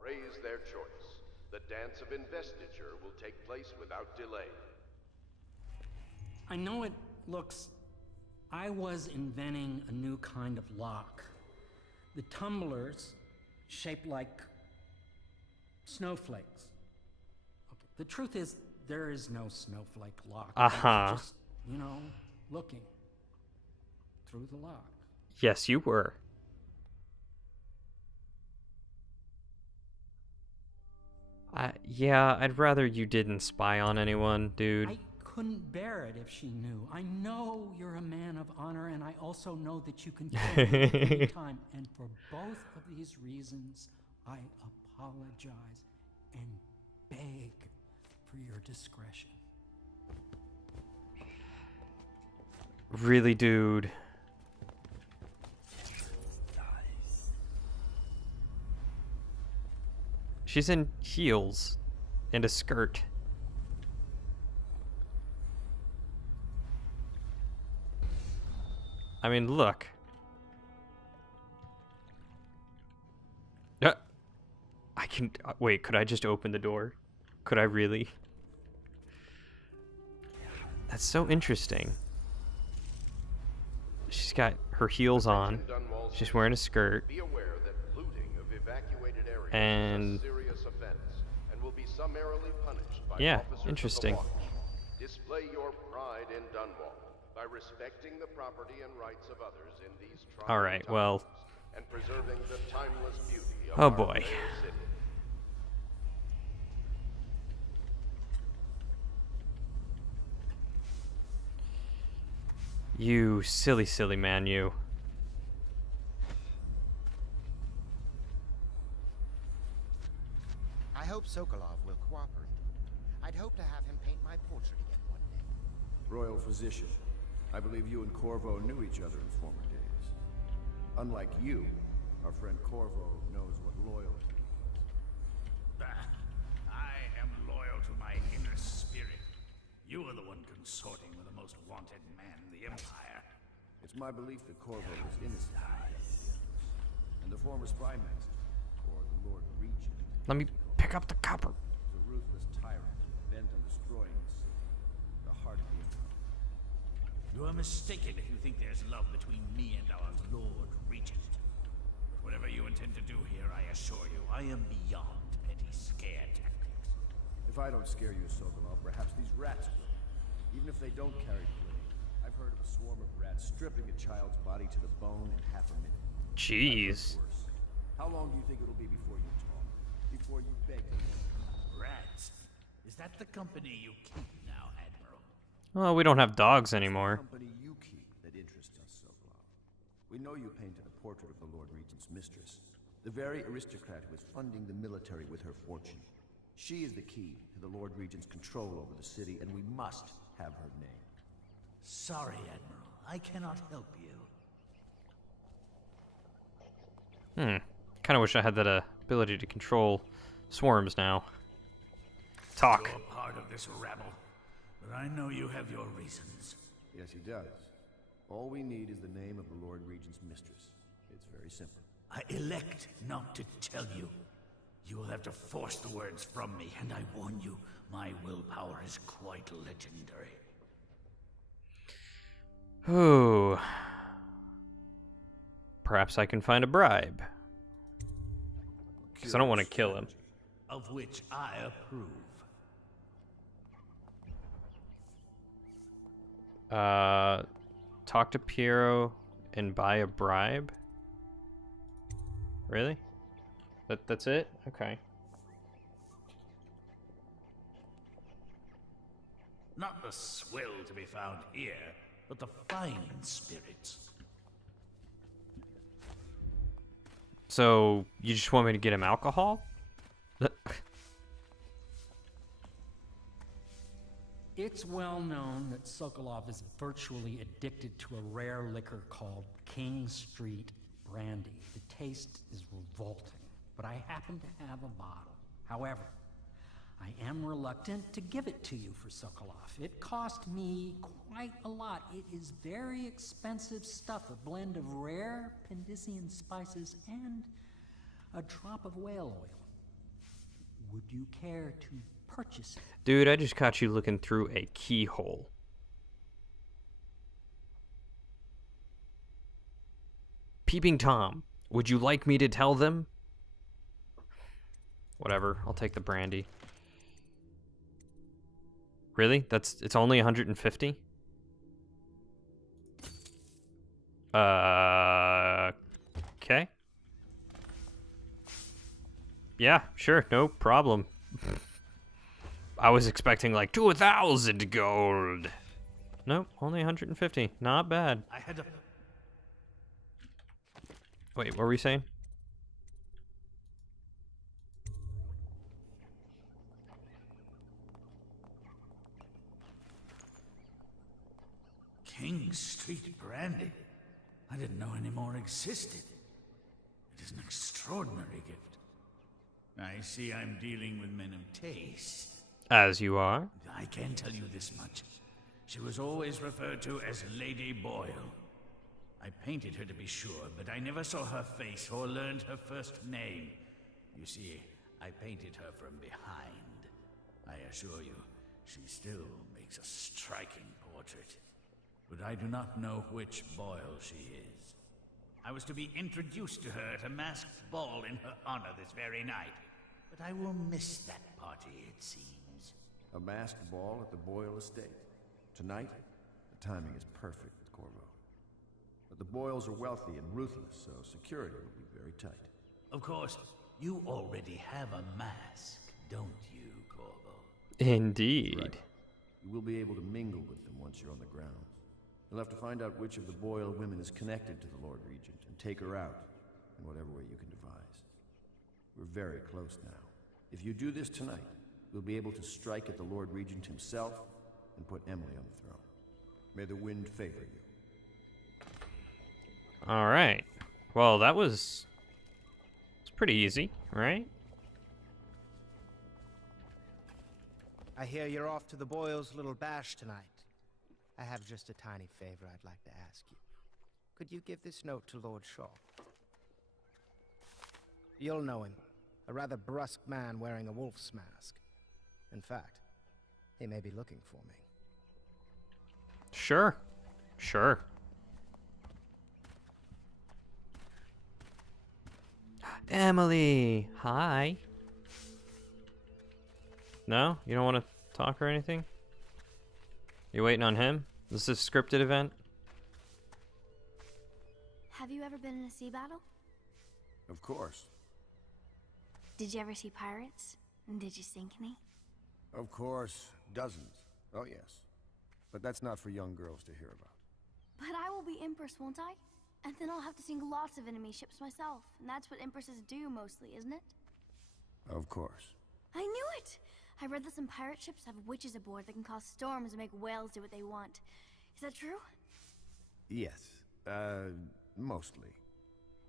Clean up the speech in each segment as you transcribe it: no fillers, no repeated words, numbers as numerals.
Praise their choice. The dance of investiture will take place without delay. I know it looks... I was inventing a new kind of lock. The tumblers, shaped like snowflakes. Okay. The truth is, there is no snowflake lock. Uh-huh. Just, looking through the lock. Yes, you were. Yeah, I'd rather you didn't spy on anyone, dude. I couldn't bear it if she knew. I know you're a man of honor, and I also know that you can kill me at any time. And for both of these reasons, I apologize and beg for your discretion. Really, dude. She's in heels and a skirt. I mean, look. I can... wait, could I just open the door? Could I really? That's so interesting. She's got her heels on. She's wearing a skirt. Be aware that looting of evacuated areas And... is a serious offense and will be summarily punished by yeah, officers interesting. of the watch. Display your pride in Dunwall by respecting the property and rights of others in these trying All right, well... times and preserving the timeless beauty of oh our boy. fair city. You silly, silly man, you. I hope Sokolov will cooperate. I'd hope to have him paint my portrait again one day. Royal physician, I believe you and Corvo knew each other in former days. Unlike you, our friend Corvo knows what loyalty is. I am loyal to my inner spirit. You are the one consorting with the most wanted man in the Empire. It's my belief that Corvo is innocent. And the former spy master, or the Lord Regent, Let me pick up the copper. is a ruthless tyrant bent on destroying the city, the heart of the Empire. You are mistaken if you think there's love between me and our Lord Regent. But whatever you intend to do here, I assure you, I am beyond petty scare tactics. If I don't scare you, Sokolov, perhaps these rats will. Even if they don't carry blade, I've heard of a swarm of rats stripping a child's body to the bone in half a minute. Jeez. Worse. How long do you think it'll be before you talk? Before you beg? Rats? Is that the company you keep now, Admiral? Well, we don't have dogs anymore. Company you keep that interests us, Sokolov. We know you painted a portrait of the Lord Regent's mistress, the very aristocrat who is funding the military with her fortune. She is the key to the Lord Regent's control over the city, and we must have her name. Sorry, Admiral. I cannot help you. Kind of wish I had that ability to control swarms now. Talk. You're part of this rabble, but I know you have your reasons. Yes, he does. All we need is the name of the Lord Regent's mistress. It's very simple. I elect not to tell you. You will have to force the words from me, and I warn you, my willpower is quite legendary. Ooh. Perhaps I can find a bribe. Because I don't want to kill him. Of which I approve. Talk to Piero and buy a bribe? Really? That's it? Okay. Not the swill to be found here, but the fine spirits. So, you just want me to get him alcohol? It's well known that Sokolov is virtually addicted to a rare liquor called King Street Brandy. The taste is revolting, but I happen to have a bottle. However, I am reluctant to give it to you for Sokolov. It cost me quite a lot. It is very expensive stuff, a blend of rare Pendician spices and a drop of whale oil. Would you care to purchase it? Dude, I just caught you looking through a keyhole. Peeping Tom, would you like me to tell them? Whatever, I'll take the brandy. Really? It's only 150? Okay. Yeah, sure, no problem. I was expecting like 2,000 gold. Nope, only 150. Not bad. I had a... Wait, what were we saying? King Street brandy? I didn't know any more existed. It is an extraordinary gift. I see I'm dealing with men of taste. As you are. I can tell you this much. She was always referred to as Lady Boyle. I painted her to be sure, but I never saw her face or learned her first name. You see, I painted her from behind. I assure you, she still makes a striking portrait. But I do not know which Boyle she is. I was to be introduced to her at a masked ball in her honor this very night. But I will miss that party, it seems. A masked ball at the Boyle estate. Tonight, the timing is perfect, Corvo. But the Boyles are wealthy and ruthless, so security will be very tight. Of course, you already have a mask, don't you, Corvo? Indeed. Right. You will be able to mingle with them once you're on the ground. You'll have to find out which of the Boyle women is connected to the Lord Regent and take her out in whatever way you can devise. We're very close now. If you do this tonight, we'll be able to strike at the Lord Regent himself and put Emily on the throne. May the wind favor you. All right. Well, that was... It's pretty easy, right? I hear you're off to the Boyles' little bash tonight. I have just a tiny favor I'd like to ask you. Could you give this note to Lord Shaw? You'll know him. A rather brusque man wearing a wolf's mask. In fact, he may be looking for me. Sure. Sure. Emily, hi. No? You don't want to talk or anything? You waiting on him? This is a scripted event? Have you ever been in a sea battle? Of course. Did you ever see pirates? And did you sink any? Of course. Dozens. Oh, yes. But that's not for young girls to hear about. But I will be Empress, won't I? And then I'll have to sink lots of enemy ships myself. And that's what Empresses do mostly, isn't it? Of course. I knew it! I read that some pirate ships have witches aboard that can cause storms and make whales do what they want. Is that true? Yes. Mostly.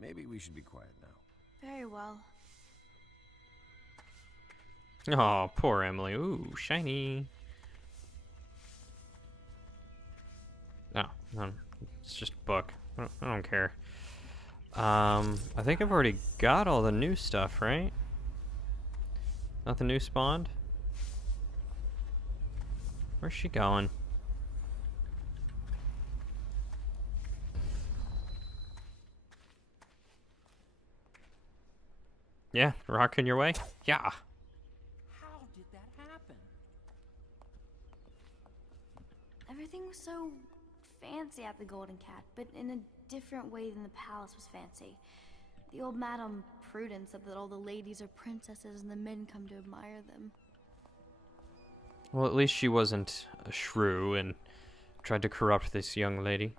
Maybe we should be quiet now. Very well. Oh, poor Emily. Ooh, shiny. No, no, it's just a book. I don't care. I think I've already got all the new stuff, right? Nothing new spawned? Where's she going? Yeah, rocking your way? Yeah. How did that happen? Everything was so fancy at the Golden Cat, but in a different way than the palace was fancy. The old Madame Prudence said that all the ladies are princesses and the men come to admire them. Well, at least she wasn't a shrew and tried to corrupt this young lady.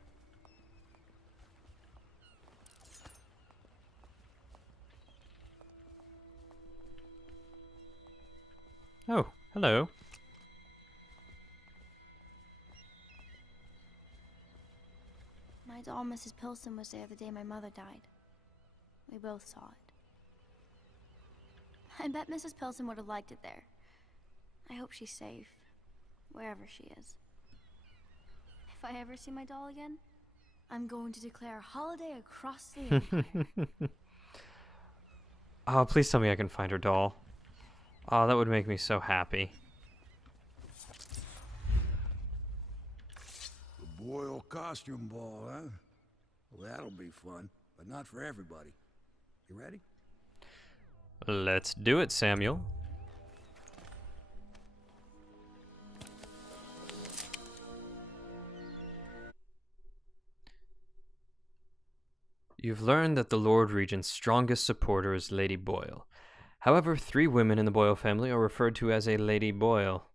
Oh, hello. My doll, Mrs. Pilson, was there the day my mother died. We both saw it. I bet Mrs. Pilson would have liked it there. I hope she's safe, wherever she is. If I ever see my doll again, I'm going to declare a holiday across the empire. Oh, please tell me I can find her doll. Oh, that would make me so happy. The Boyle costume ball, huh? Well, that'll be fun, but not for everybody. You ready? Let's do it, Samuel. You've learned that the Lord Regent's strongest supporter is Lady Boyle. However, 3 women in the Boyle family are referred to as a Lady Boyle,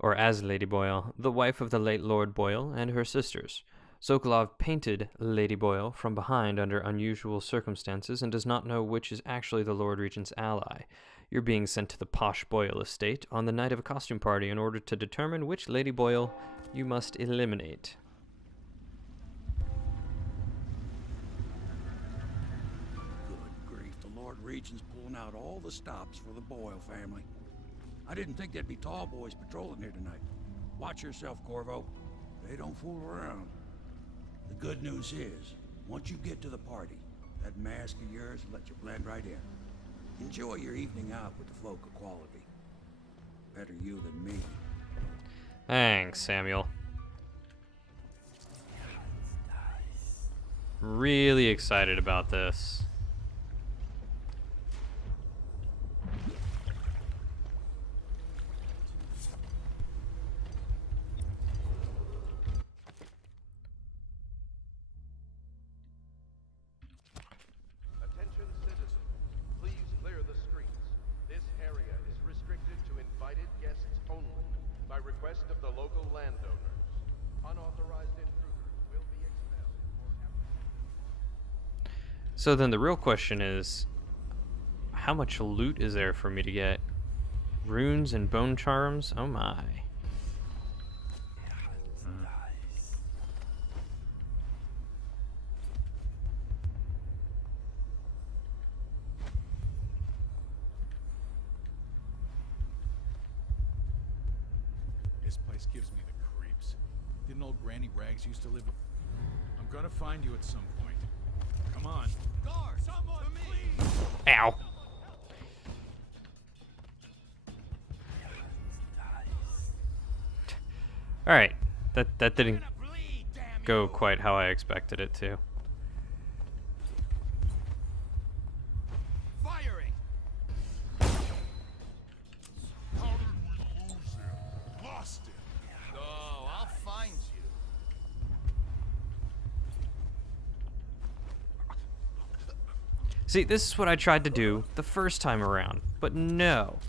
or as Lady Boyle, the wife of the late Lord Boyle and her sisters. Sokolov painted Lady Boyle from behind under unusual circumstances and does not know which is actually the Lord Regent's ally. You're being sent to the posh Boyle estate on the night of a costume party in order to determine which Lady Boyle you must eliminate. Good grief, the Lord Regent's pulling out all the stops for the Boyle family. I didn't think there'd be tall boys patrolling here tonight. Watch yourself, Corvo. They don't fool around. The good news is, once you get to the party, that mask of yours will let you blend right in. Enjoy your evening out with the folk of quality. Better you than me. Thanks, Samuel. Really excited about this. Attention citizens, please clear the streets. This area is restricted to invited guests only, by request of the local landowners. Unauthorized intruders will be expelled or So then the real question is, how much loot is there for me to get? Runes and bone charms? Oh my. This place gives me the creeps. Didn't old Granny Rags used to live? I'm gonna find you at some point. Come on. Gar, someone, please! Ow. Alright. That didn't go quite how I expected it to. Firing! How did we lose him? Lost him. No, I'll find you. See, this is what I tried to do the first time around, but no.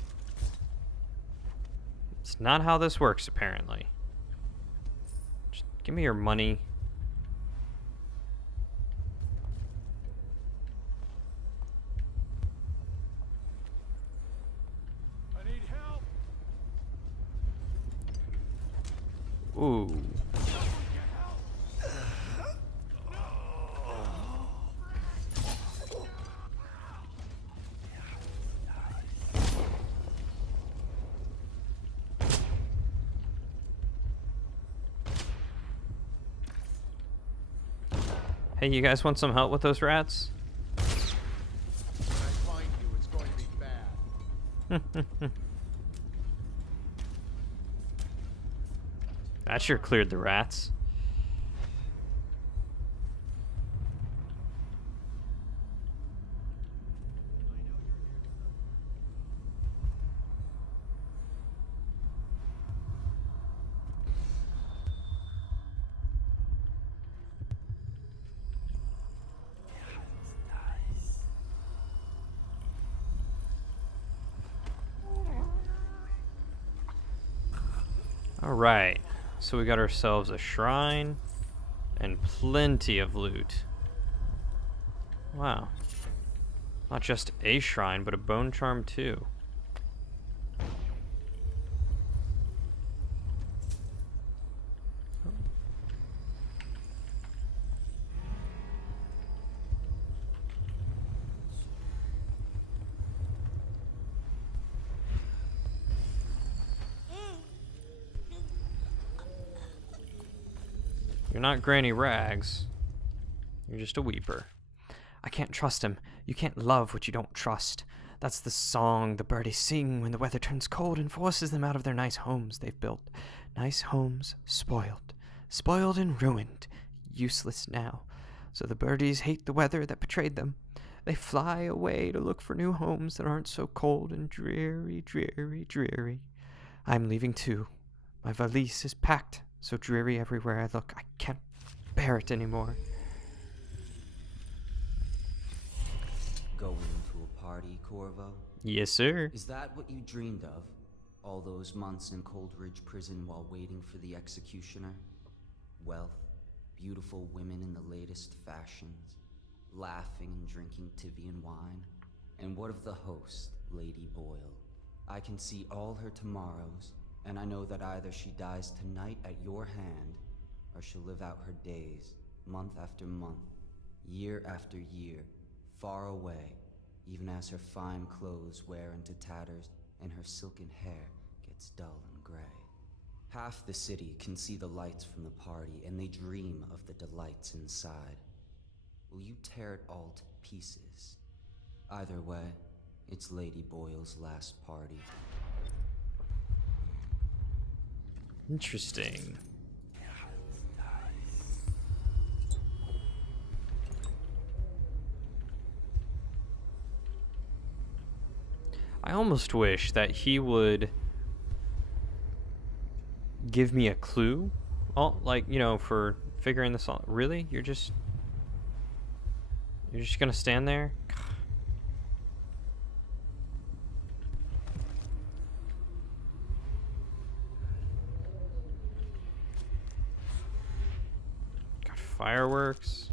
It's not how this works, apparently. Just give me your money. I need help. Ooh. Hey, you guys want some help with those rats? When I find you, it's going to be bad. That sure cleared the rats. Alright, so we got ourselves a shrine and plenty of loot. Wow. Not just a shrine, but a bone charm too. You're not Granny Rags. You're just a weeper. I can't trust him. You can't love what you don't trust. That's the song the birdies sing when the weather turns cold and forces them out of their nice homes they've built. Nice homes spoiled. Spoiled and ruined. Useless now. So the birdies hate the weather that betrayed them. They fly away to look for new homes that aren't so cold and dreary, dreary, dreary. I'm leaving too. My valise is packed, so dreary everywhere I look. I can't bear it anymore. Going to a party, Corvo? Yes, sir. Is that what you dreamed of? All those months in Coldridge Prison while waiting for the executioner? Wealth, beautiful women in the latest fashions, laughing and drinking Tivian wine. And what of the host, Lady Boyle? I can see all her tomorrows, and I know that either she dies tonight at your hand, or she'll live out her days, month after month, year after year, far away, even as her fine clothes wear into tatters and her silken hair gets dull and gray. Half the city can see the lights from the party, and they dream of the delights inside. Will you tear it all to pieces? Either way, it's Lady Boyle's last party. Interesting. I almost wish that he would give me a clue. Oh, like, you know, for figuring this out. Really? You're just gonna stand there? Got fireworks.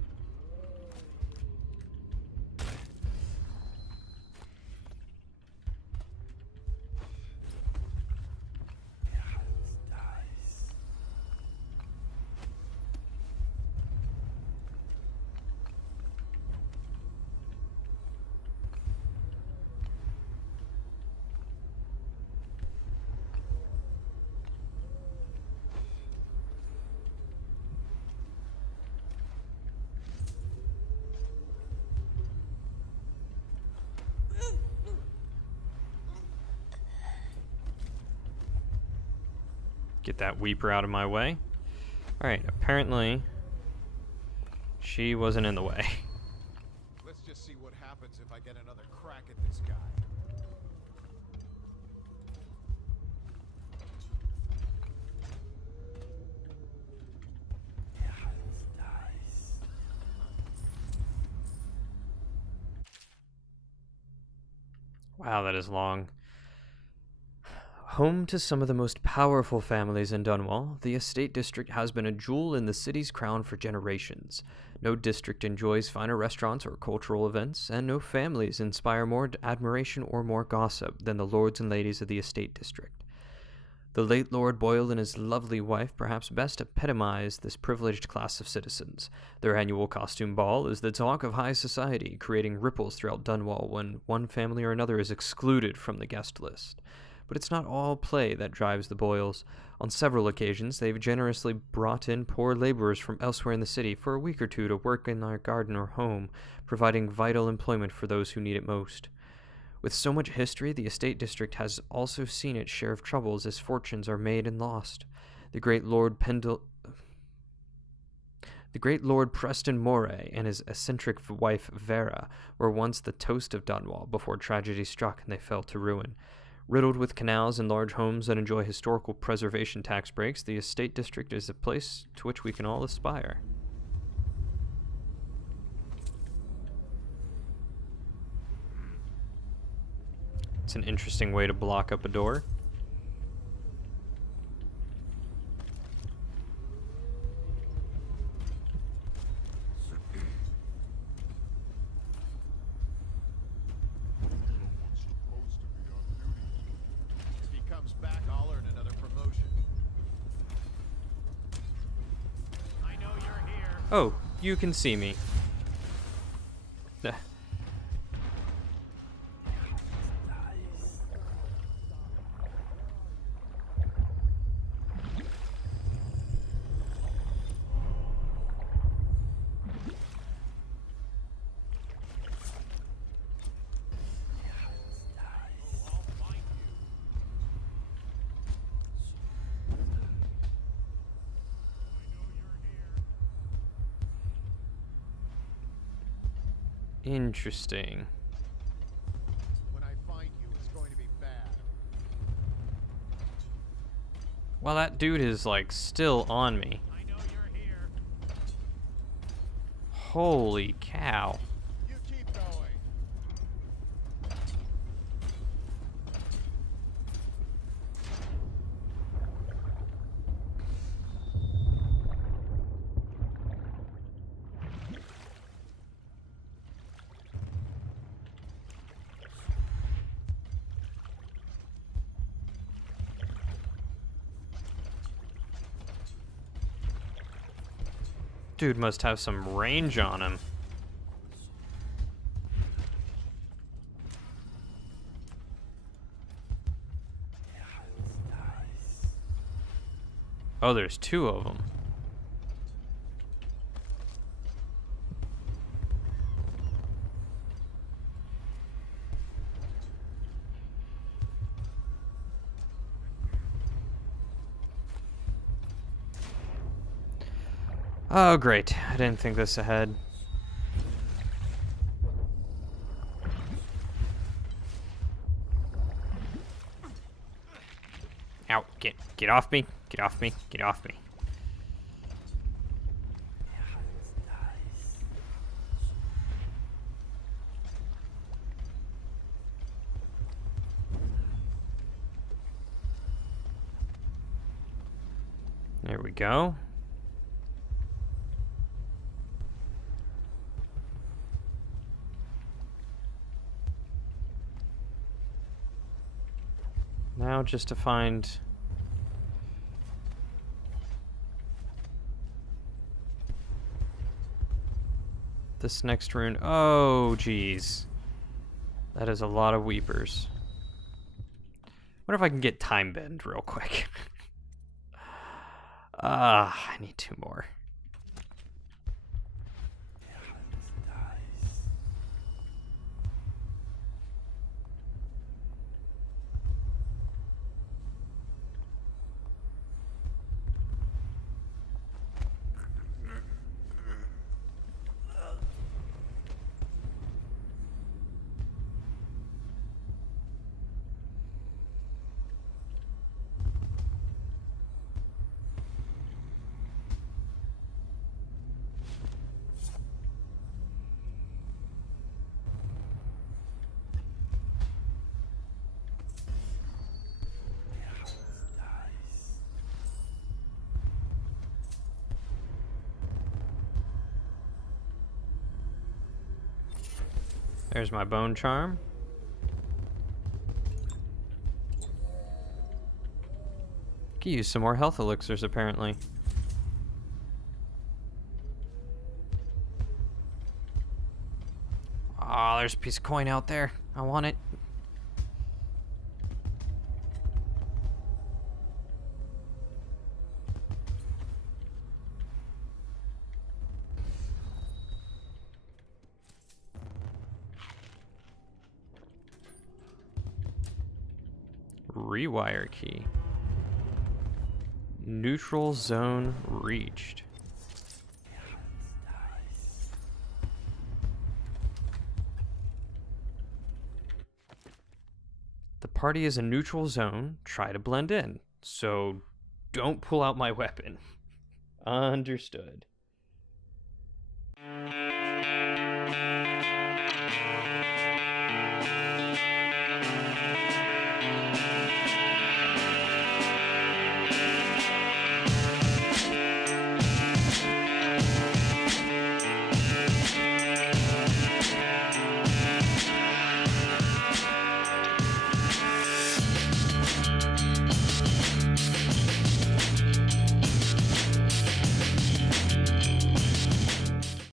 Get that weeper out of my way. Alright, apparently she wasn't in the way. Let's just see what happens if I get another crack at this guy. Wow, that is long. Home to some of the most powerful families in Dunwall, the Estate District has been a jewel in the city's crown for generations. No district enjoys finer restaurants or cultural events, and no families inspire more admiration or more gossip than the lords and ladies of the Estate District. The late Lord Boyle and his lovely wife perhaps best epitomize this privileged class of citizens. Their annual costume ball is the talk of high society, creating ripples throughout Dunwall when one family or another is excluded from the guest list. But it's not all play that drives the Boyles. On several occasions, they've generously brought in poor laborers from elsewhere in the city for a week or two to work in their garden or home, providing vital employment for those who need it most. With so much history, the Estate District has also seen its share of troubles as fortunes are made and lost. The great Lord Preston Moray and his eccentric wife Vera were once the toast of Dunwall before tragedy struck and they fell to ruin. Riddled with canals and large homes that enjoy historical preservation tax breaks, the Estate District is a place to which we can all aspire. It's an interesting way to block up a door. Oh, you can see me. Interesting. When I find you, it's going to be bad. Well, that dude is like still on me. I know you're here. Holy cow. You keep going. Dude must have some range on him. Oh, there's two of them. Oh, great. I didn't think this ahead. Ow, get off me. Get off me. Get off me. There we go. Now just to find this next rune. Oh, geez. That is a lot of weepers. Wonder if I can get time bend real quick. I need two more. There's my bone charm. Could use some more health elixirs, apparently. Ah, there's a piece of coin out there. I want it. Rewire key. Neutral zone reached. The party is a neutral zone. Try to blend in. So don't pull out my weapon. Understood.